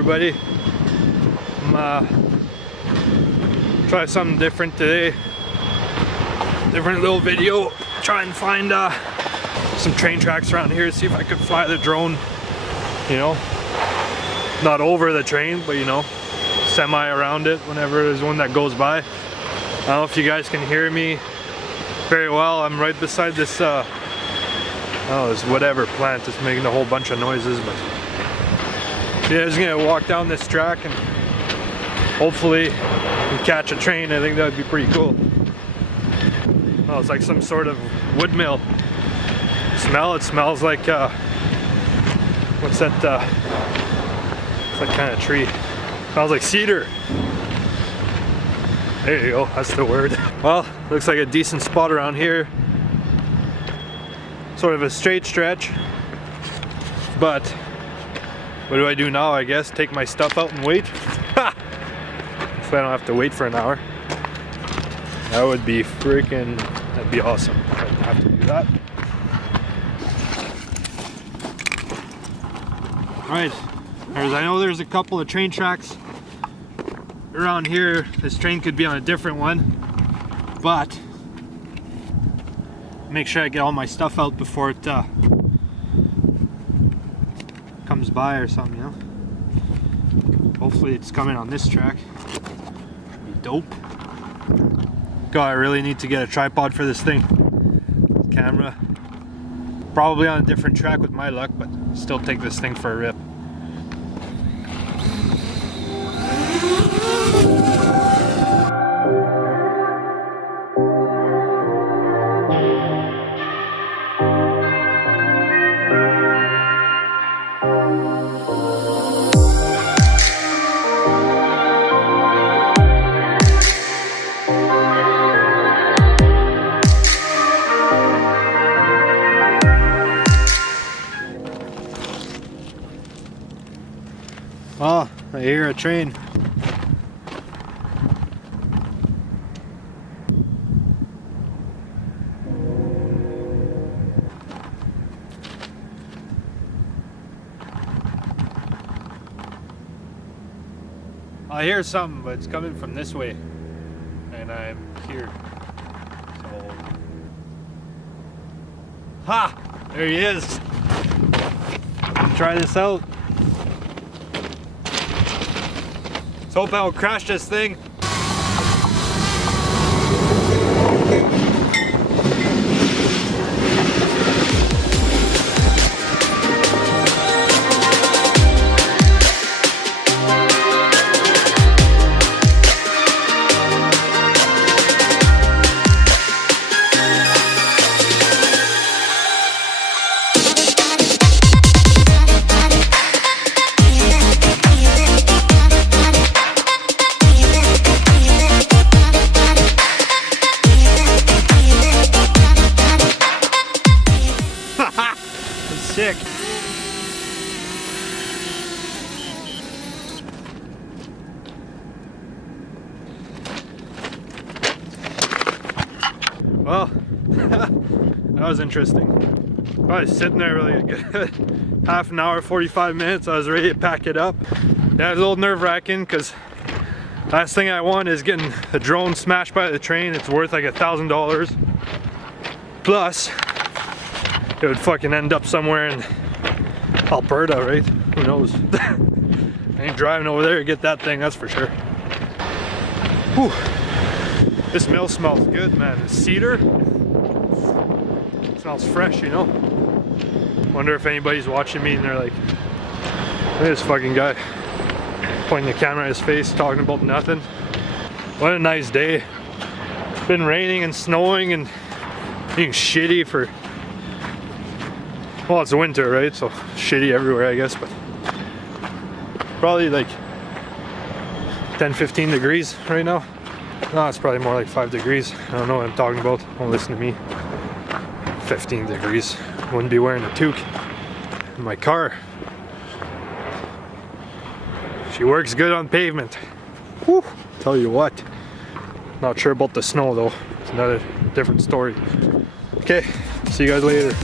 everybody. I'm try something different today. Different little video. Try and find some train tracks around here. See if I could fly the drone. You know, not over the train, but you know, semi around it whenever there's one that goes by. I don't know if you guys can hear me very well. I'm right beside this this whatever plant that's making a whole bunch of noises, but yeah, just gonna walk down this track and hopefully we catch a train. I think that would be pretty cool. Oh, it's like some sort of wood mill. Smell, it smells like what's that what's that kind of tree? Smells like cedar. There you go, that's the word. Well, looks like a decent spot around here. Sort of a straight stretch. But what do I do now? I guess take my stuff out and wait. Ha! So I don't have to wait for an hour. That would be freaking, that'd be awesome. I'd have to do that. Right, I know there's a couple of train tracks around here. This train could be on a different one, but make sure I get all my stuff out before it comes by or something, you know. Hopefully it's coming on this track. Should be dope. God, I really need to get a tripod for this thing. Camera. Probably on a different track with my luck, but still take this thing for a rip. Oh, I hear a train. I hear something, but it's coming from this way. And I'm here. So. Ha! There he is. Try this out. Let's hope I don't crash this thing. Sick. Well, that was interesting. I was sitting there really a good half an hour, 45 minutes. I was ready to pack it up. That was a little nerve-wracking because last thing I want is getting the drone smashed by the train. It's worth like $1,000. Plus, it would fucking end up somewhere in Alberta, right? Who knows? I ain't driving over there to get that thing, that's for sure. Whew. This mill smells good, man. The cedar it smells fresh, you know? Wonder if anybody's watching me and they're like, look at this fucking guy pointing the camera at his face, talking about nothing. What a nice day. It's been raining and snowing and being shitty for, well, it's winter, right? So shitty everywhere, I guess, but probably like 10-15 degrees right now. No, it's probably more like 5 degrees. I don't know what I'm talking about. Don't listen to me. 15 degrees. Wouldn't be wearing a toque in my car. She works good on pavement. Whew, tell you what. Not sure about the snow though. It's another different story. Okay, see you guys later.